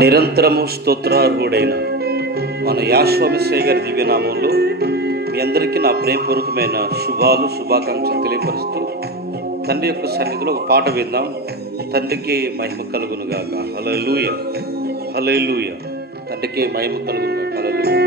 నిరంతరము స్తోత్రార్హుడైన మన యాశ్వమిశ్రయ్య గారి దివ్యనామంలో మీ అందరికీ నా ప్రేమపూర్వకమైన శుభాకాంక్షలు తెలియపరుస్తూ తండ్రి యొక్క సన్నిధిలో ఒక పాట విందాం. తండ్రికి మహిమ కలుగునుగాక. హల్లెలూయా, హల్లెలూయా. తండ్రికి మహిమ కలుగునుగాక. హల్లెలూయా.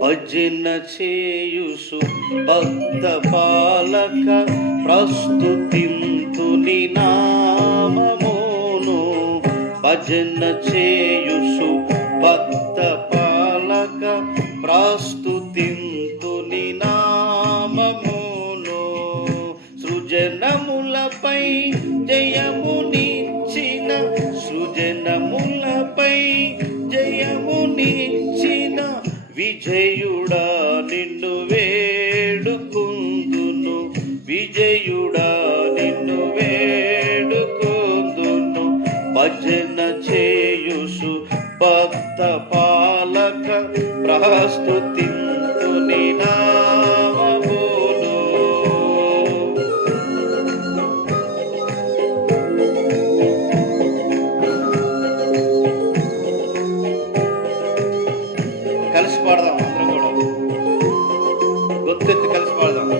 భజన చేయుసు భక్త పాలక ప్రస్తుతింతుని నామమును. భజన చేయుసు భక్త పాలక ప్రస్తుతింతుని నామమును. సృజనములపై జయమునిచ్చిన సృజనములపై జయమునిచ్చిన విజయుడా నిన్ను వేడుకుందును. విజయుడా నిన్ను వేడుకుందును. భజన చేయుసు భక్త పాలక ప్రస్తుతింతుని నామమును. కలిసి పాడదాం, అందరం కూడా గొంతెత్తి కలిసి పాడదాం.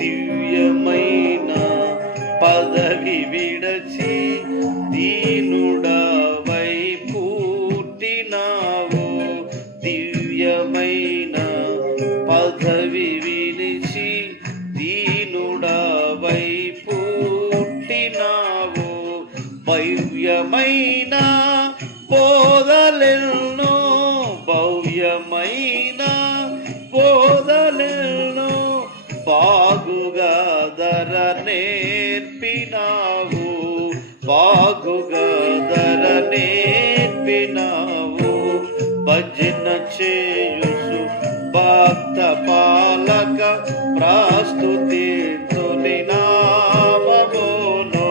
దివ్యమైన పదవి విడచి దీనుడవై పుట్టినావు. దివ్యమైన పదవి విడిచి దీనుడవై పుట్టినావు. భవ్యమైన బోధలెన్నో భవ్యమైన బోధలెన్నో బాగుగా ధర నేర్పినావు. బాగుగా ధర నేర్పినావు. భజన చేయుసు భక్త పాలక ప్రస్తుతింతుని నామమును.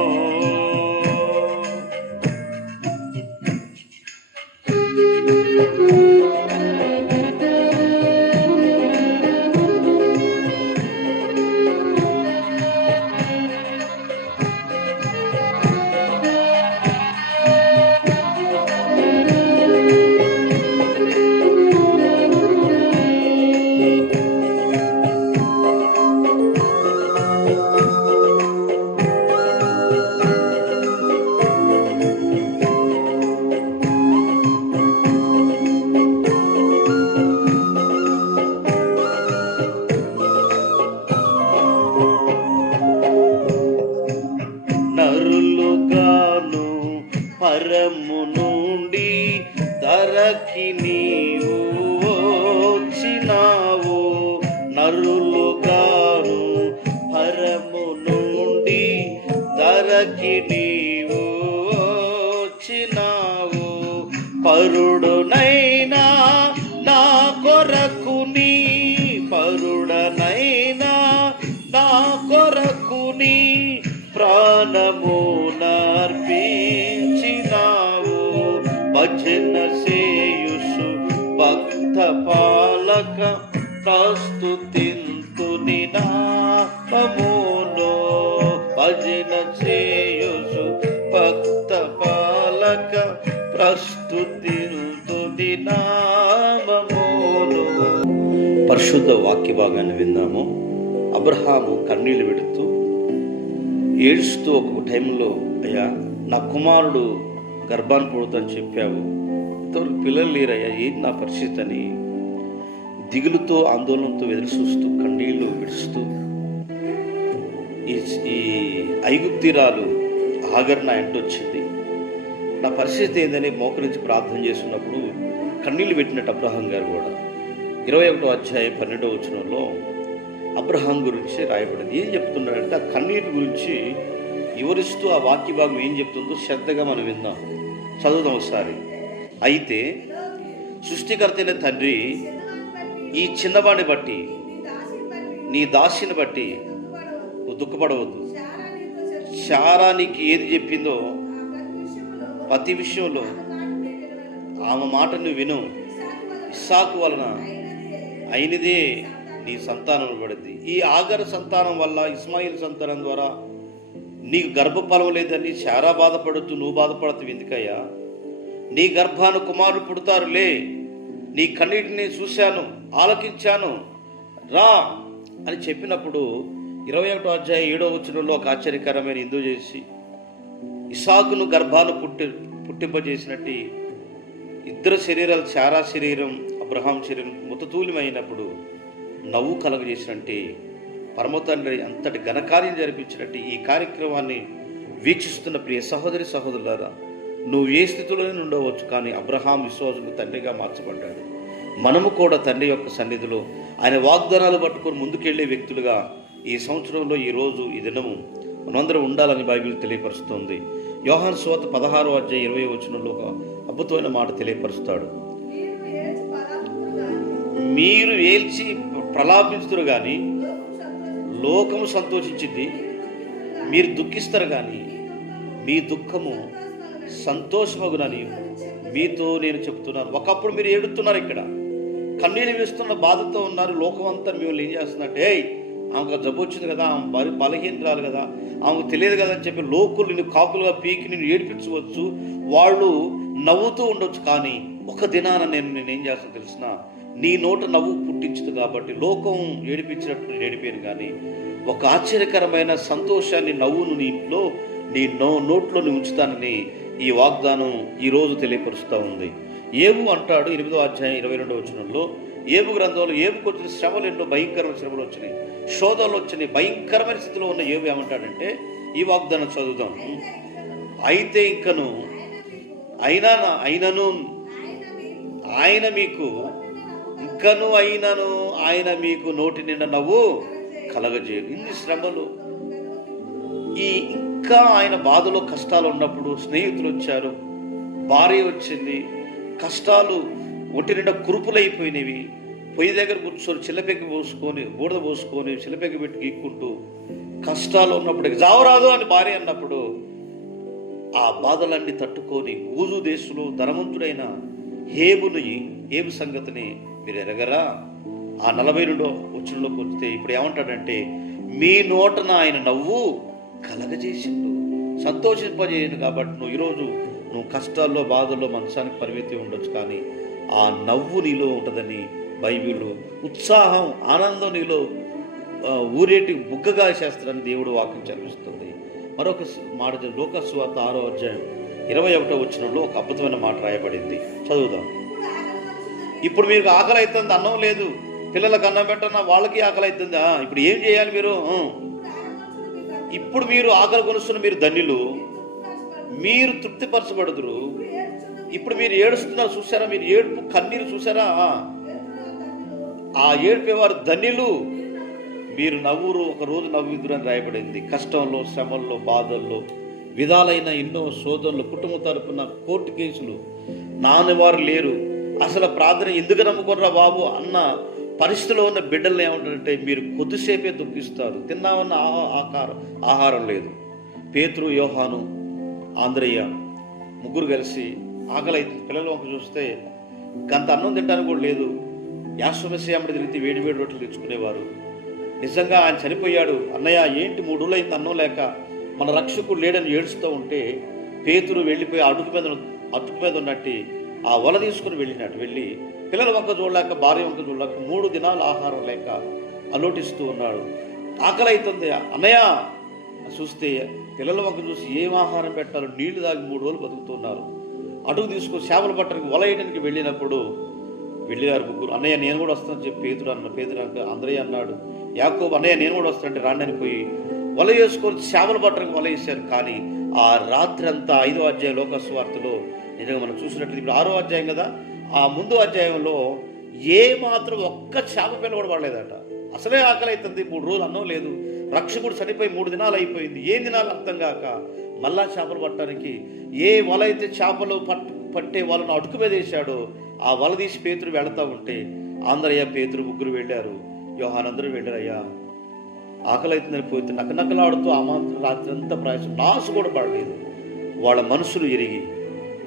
నరులుగాను పరము నుండి ధరకి నీవు వచ్చినావు. నరులుగాను పరము నుండి ధరకి నీవు వచ్చినావు. పరుడునైనా నా కొరకు నీ పరుడనైనా నా కొరకు నీ ప్రాణము నర్పించినావు. భజన చేయుసు భక్త పాలక ప్రస్తుతింతుని నామమును. భజన చేయుసు భక్త పాలక ప్రస్తుతింతుని నామమును. పరిశుద్ధ వాక్య భాగాన్ని విందాము. అబ్రహాము కన్నీళ్లు విడుతూ ఏడుస్తూ ఒక టైంలో, అయ్యా నా కుమారుడు గర్భాన్ని పుడుతుందని చెప్పావు, పిల్లలు లేరయ్యా, ఏంటి నా పరిస్థితి అని దిగులుతో ఆందోళనతో ఎదురు చూస్తూ కన్నీళ్లు విడుస్తూ ఈ ఐగుప్తిరాలు ఆగర్ నా ఇంటి వచ్చింది, నా పరిస్థితి ఏందని మోకరించి ప్రార్థన చేస్తున్నప్పుడు కన్నీళ్ళు పెట్టినట్టు అబ్రహాం గారు కూడా 21వ అధ్యాయం 12వ వచనంలో అబ్రహాం గురించి రాయబడింది. ఏం చెప్తున్నాడంటే ఆ కన్నీటి గురించి వివరిస్తూ ఆ వాక్య భాగం ఏం చెప్తుందో శ్రద్ధగా మనం విందాం, చదువుదాం ఒకసారి. అయితే సృష్టికర్త అయిన తండ్రి, ఈ చిన్నవాడిని బట్టి, నీ దాసిని బట్టి నువ్వు దుఃఖపడవద్దు. శారా నీకు ఏది చెప్పిందో ప్రతి విషయంలో ఆమె మాట నువ్వు విను. ఇస్సాకు వలన అయినదే నీ సంతానం పడింది. ఈ ఆగర్ సంతానం వల్ల, ఇస్మాయిల్ సంతానం ద్వారా నీకు గర్భఫలం లేదని శారా బాధపడుతూ నువ్వు బాధపడుతూ ఎందుకయ్యా? నీ గర్భాన కుమారుడు పుడతారులే, నీ కన్నీటిని చూశాను, ఆలకించాను, రా అని చెప్పినప్పుడు 21వ అధ్యాయం 7వ వచనంలో ఒక ఆశ్చర్యకరమైన ఇందు చేసి ఇస్సాకును గర్భాను పుట్టింపజేసినట్టు ఇద్దరు శరీరాలు, శారా శరీరం, అబ్రహాం శరీరం ముతతూలిమైనప్పుడు నవ్వు కలగజేసినట్టే పరమతండ్రి అంతటి ఘనకార్యం జరిపించినట్టు ఈ కార్యక్రమాన్ని వీక్షిస్తున్న ప్రియ సహోదరి సహోదరులారా, నువ్వు ఏ స్థితిలోనే ఉండవచ్చు, కానీ అబ్రహాం విశ్వాసులకు తండ్రిగా మార్చబడ్డాడు. మనము కూడా తండ్రి యొక్క సన్నిధిలో ఆయన వాగ్దానాలు పట్టుకొని ముందుకెళ్లే వ్యక్తులుగా ఈ సంవత్సరంలో, ఈరోజు, ఈ దినము మనందరం ఉండాలని బైబిల్ తెలియపరుస్తుంది. యోహాను సువార్త 16వ అధ్యాయం 20వ వచనంలో ఒక అద్భుతమైన మాట తెలియపరుస్తాడు. మీరు ఏల్చి ప్రలాపించుతారు కానీ లోకము సంతోషించింది, మీరు దుఃఖిస్తారు కానీ మీ దుఃఖము సంతోషమగునని మీతో నేను చెప్తున్నాను. ఒకప్పుడు మీరు ఏడుతున్నారు, ఇక్కడ కన్నీళ్ళు వేస్తున్న బాధతో ఉన్నారు. లోకం అంతా మిమ్మల్ని ఏం చేస్తున్నట్టే, ఆమెకు జబ్బు వచ్చింది కదా, ఆమె బలహీనరాలు కదా, ఆమెకు తెలియదు కదా అని చెప్పి లోకులు నిన్ను కాకులుగా పీకి నిన్ను ఏడిపించవచ్చు, వాళ్ళు నవ్వుతూ ఉండొచ్చు. కానీ ఒక దినాన నేనేం చేస్తాను తెలిసిన, నీ నోట నవ్వు పుట్టించదు కాబట్టి లోకం ఏడిపించినట్టు నేను ఏడిపోయాను, కానీ ఒక ఆశ్చర్యకరమైన సంతోషాన్ని, నవ్వును నీ ఇంట్లో, నీ నోట్లో ఉంచుతానని ఈ వాగ్దానం ఈరోజు తెలియపరుస్తూ ఉంది. ఏబు అంటాడు 8వ అధ్యాయం 22వ వచనంలో, ఏబు గ్రంథంలో ఏబుకు వచ్చిన శ్రమలు ఎన్నో భయంకరమైన శ్రమలు వచ్చినాయి, శోధనలు వచ్చినాయి. భయంకరమైన స్థితిలో ఉన్న ఏబు ఏమంటాడంటే, ఈ వాగ్దానం చదువుదాం. అయితే ఇంకను అయినను ఆయన మీకు, ఇంకను అయినను ఆయన మీకు నోటి నిండా నవ్వు కలగజేయడు. ఇన్ని శ్రమలు, ఇంకా ఆయన బాధలో కష్టాలు ఉన్నప్పుడు స్నేహితులు వచ్చారు, భార్య వచ్చింది, కష్టాలు ఒంటి నిండా కురుపులైపోయినవి, పొయ్యి దగ్గర కూర్చొని చిల్లపెగ్గి పోసుకొని, బూడిద పోసుకొని చిల్లపెగ్గి పెట్టి గీక్కుంటూ కష్టాలు ఉన్నప్పుడు జావరాదు అని భార్య అన్నప్పుడు ఆ బాధలన్నీ తట్టుకొని ఊజు దేశంలో ధనవంతుడైన ఏబు సంగతిని మీరు ఎరగరా? ఆ 42వ వచనంలోకి వస్తే ఇప్పుడు ఏమంటాడంటే, మీ నోటన ఆయన నవ్వు కలగజేసిండు, సంతోషింపజేయను. కాబట్టి నువ్వు ఈరోజు నువ్వు కష్టాల్లో, బాధల్లో మనసానికి పరిమితి ఉండొచ్చు, కానీ ఆ నవ్వు నీలో ఉంటుందని బైబిల్, ఉత్సాహం, ఆనందం నీలో ఊరేటి బుగ్గగా చేస్తారని దేవుడు వాక్యం చదివిస్తుంది. మరొక మాట లూకాసు సువార్త 6వ అధ్యాయం 21వ వచనంలో ఒక అద్భుతమైన మాట రాయబడింది, చదువుదాం. ఇప్పుడు మీకు ఆకలి అవుతుంది, అన్నం లేదు, పిల్లలకు అన్నం పెట్టన్నా వాళ్ళకి ఆకలి అవుతుందా? ఇప్పుడు ఏం చేయాలి మీరు? ఇప్పుడు మీరు ఆకలి కొనుస్తున్న మీరు ధన్యులు, మీరు తృప్తిపరచబడుదురు. ఇప్పుడు మీరు ఏడుస్తున్నారు చూసారా, మీరు ఏడుపు కన్నీరు చూసారా, ఆ ఏడ్పేవారు ధన్యులు, మీరు నవ్వురు ఒక రోజు నవ్వుదురు అని రాయబడింది. కష్టంలో, శ్రమల్లో, బాధల్లో, విధాలైన ఎన్నో శోధనలు, కుటుంబం తరపున కోర్టు కేసులు, నాన్నవారు లేరు, అసలు ప్రార్థన ఎందుకు నమ్ముకున్నారా బాబు అన్న పరిస్థితిలో ఉన్న బిడ్డలను ఏమంటారంటే, మీరు కొద్దిసేపే దుఃఖిస్తారు, తిన్నామన్న ఆహారం లేదు. పేతురు, యోహాను, ఆంద్రయ్య ముగ్గురు కలిసి ఆకలి అవుతుంది, పిల్లలు ఒక చూస్తే గంత అన్నం తినడానికి కూడా లేదు, యాశ్వమస్యాముడి తిరిగి వేడి వేడి రొట్టెలు తెచ్చుకునేవారు. నిజంగా ఆయన చనిపోయాడు, అన్నయ్య ఏంటి 3 రోజులు అయింది అన్నం లేక, మన రక్షకుడు లేడని ఏడుస్తూ ఉంటే పేతురు వెళ్ళిపోయి అటుకు మీద ఉన్నట్టు ఆ వల తీసుకుని వెళ్ళి పిల్లల వంక చూడలేక, భార్య వంక చూడలేక 3 దినాలు ఆహారం లేక అలోటిస్తూ ఉన్నాడు. ఆకలి అవుతుంది అన్నయ్య చూస్తే పిల్లల వంక చూసి ఏం ఆహారం పెట్టాలో నీళ్లు తాగి 3 రోజులు బతుకుతున్నారు. అటుకు తీసుకుని చేపలు పట్టడానికి వల వేయడానికి వెళ్ళినప్పుడు వెళ్ళారు ముగ్గురు. అన్నయ్య నేను కూడా వస్తానని చెప్పి పేతురు అంద్రయ్య అన్నాడు. యాకోబు అన్నయ్య నేను కూడా వస్తానంటే రాండి అని పోయి వల వేసుకొని చేపలు పట్టడానికి వల వేశారు. కానీ ఆ రాత్రి అంతా 5వ అధ్యాయం లూకాసు వార్తలో నిజంగా మనం చూసినట్లయితే, ఇప్పుడు 6వ అధ్యాయం కదా, ఆ ముందు అధ్యాయంలో ఏ మాత్రం ఒక్క చేప పిల్ల కూడా పడలేదట. అసలే ఆకలి అవుతుంది, 3 రోజులు అన్నం లేదు, రక్షకుడు చనిపోయి 3 దినాలు అయిపోయింది, ఏం దినాలు అర్థం కాక మళ్ళా చేపలు పట్టడానికి ఏ వల అయితే చేపలు పట్టే వాళ్ళను అడుగు మీద వేశాడో ఆ వల తీసి పేతురు వెళతా ఉంటే ఆంధ్రయ్య పేతురు ముగ్గురు వెళ్ళారు, యోహాను అందరూ వెళ్ళారు. అయ్యా ఆకలి అవుతుందని పోతే నకనకలాడుతూ ఆ మాత్రం రాత్రి అంతా ప్రయాసం, నాసు కూడా పడలేదు. వాళ్ళ మనసులు ఎరిగి,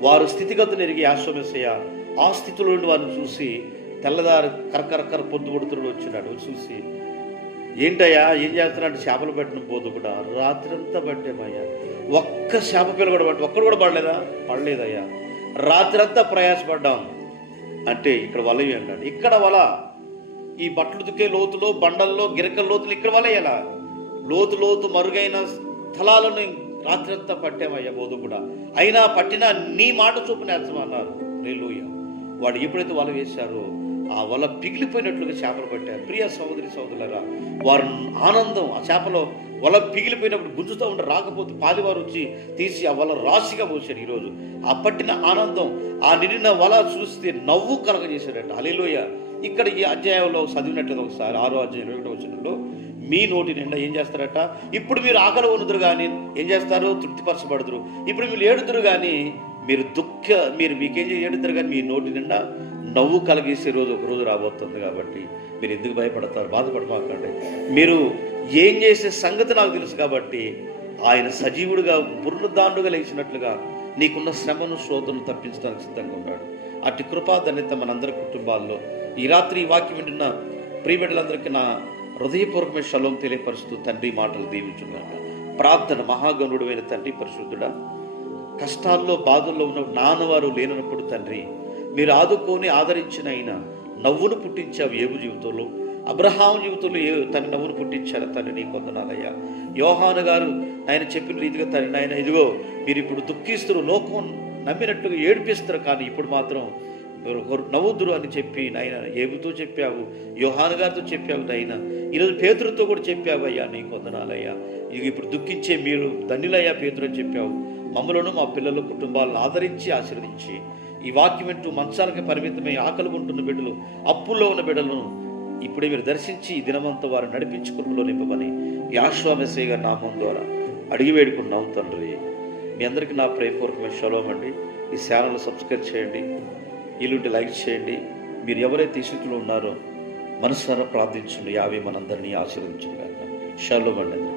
వారు స్థితిగతులు ఎరిగి యాశ్వమేసయ్య ఆ స్థితిలో నుండి వారిని చూసి తెల్లదారి కరకరకర పొద్దు కొడుతుడు వచ్చినాడు. చూసి ఏంటయ్యా ఏం చేస్తున్నాడు, చేపలు పెట్టిన పోదు కూడా రాత్రి అంతా పట్టామయ్యా, ఒక్క చేప పిల్ల కూడా ఒక్కడు కూడా పడలేదా? పడలేదయ్యా, రాత్రి అంతా ప్రయాసపడ్డాం. అంటే ఇక్కడ వల అన్నాడు. ఇక్కడ వల ఈ బట్టలు దుక్కే లోతులో, బండల్లో, గిరకల లోతులు ఇక్కడ వల ఎలా లోతు మరుగైన స్థలాలను రాత్రి అంతా పట్టామయ్యా బోధు కూడా, అయినా పట్టినా నీ మాట చొప్పున నేర్చమన్నారు. హల్లెలూయా. వాడు ఎప్పుడైతే వల వేశారో ఆ వల పిగిలిపోయినట్లుగా చేపలు పట్టారు. ప్రియ సహోదరి సహోదరులారా, వారు ఆనందం, ఆ చేపలో వల పిగిలిపోయినప్పుడు గుంజుతూ ఉంటే రాకపోతే పాదివారు వచ్చి తీసి ఆ వల రాశిగా పోసాడు. ఈరోజు ఆ పట్టిన ఆనందం, ఆ నిండిన వల చూస్తే నవ్వు కలగజేశాడట. హల్లెలూయా. ఇక్కడ ఈ అధ్యాయంలో చదివినట్లుగా ఒకసారి 6వ అధ్యాయం 21వ వచనంలో మీ నోటి నిండా ఏం చేస్తారట, ఇప్పుడు మీరు ఆకలి ఉన్నదురు కానీ ఏం చేస్తారు, తృప్తిపరచబడుదురు. ఇప్పుడు మీరు ఏడుదురు కానీ మీరు మీకేం ఏడుతారు కానీ మీ నోటి నిండా నవ్వు కలిగేసే రోజు ఒక రోజు రాబోతుంది. కాబట్టి మీరు ఎందుకు భయపడతారు, బాధపడమాకండి. మీరు ఏం చేసే సంగతి నాకు తెలుసు కాబట్టి ఆయన సజీవుడిగా పునరుద్ధానుడుగా లేచినట్లుగా నీకున్న శ్రమను శోధనను తప్పించడానికి సిద్ధంగా ఉన్నాడు. అట్టి కృపాధన్యత మనందరి కుటుంబాల్లో ఈ రాత్రి ఈ వాక్యం వింటున్న ప్రియబిడ్డలందరికీ నా హృదయపూర్వకమైన షలోం తెలియపరుస్తూ తండ్రి మాటలు దీవించున్నాను. ప్రార్థన. మహాగణుడు అయిన తండ్రి పరిశుద్ధుడా, కష్టాల్లో బాధల్లో ఉన్న నాన్నవారు లేనప్పుడు తండ్రి మీరు ఆదుకొని ఆదరించిన అయినా నవ్వును పుట్టించావు యోబు జీవితంలో, అబ్రహాము జీవితంలో తన నవ్వును పుట్టించారు తండ్రి. నీ కొందనాలయ్యా. యోహాను గారు ఆయన చెప్పిన రీతిగా తండ్రి ఆయన ఇదిగో మీరు ఇప్పుడు దుఃఖిస్తారు, లోకం నమ్మినట్లుగా ఏడిపిస్తారు, కానీ ఇప్పుడు మాత్రం నవ్వుదురు అని చెప్పి నాయన యోబుతో చెప్పావు, యోహాను గారితో చెప్పావు నాయన, ఈరోజు పేతురుతో కూడా చెప్పావు అయ్యా. నీ కొందనాలయ్యా. ఇది ఇప్పుడు దుఃఖించే మీరు ధన్యులయ్యా పేతురు అని చెప్పావు. మమ్మలను మా పిల్లలు కుటుంబాలను ఆదరించి ఆశీర్వదించి ఈ వాక్యం వింటూ మంచాలకు పరిమితమై ఆకలి ఉంటున్న బిడ్డలు, అప్పుల్లో ఉన్న బిడ్డలను ఇప్పుడే మీరు దర్శించి ఈ దినమంతా వారు నడిపించి కృపలో నింపమని యాశ్వమేసయ్య గారి నామం ద్వారా అడిగి వేడుకున్నాం తండ్రి. మీ అందరికీ నా ప్రేమపూర్వకమైన షలోం అండి. ఈ ఛానల్ సబ్స్క్రైబ్ చేయండి, ఇల్లుంటి లైక్ చేయండి. మీరు ఎవరైతే ఈ స్థితిలో ఉన్నారో మనసారా ప్రార్థించండి. యావే మనందరినీ ఆశీర్వదించండి. షలోం అండి.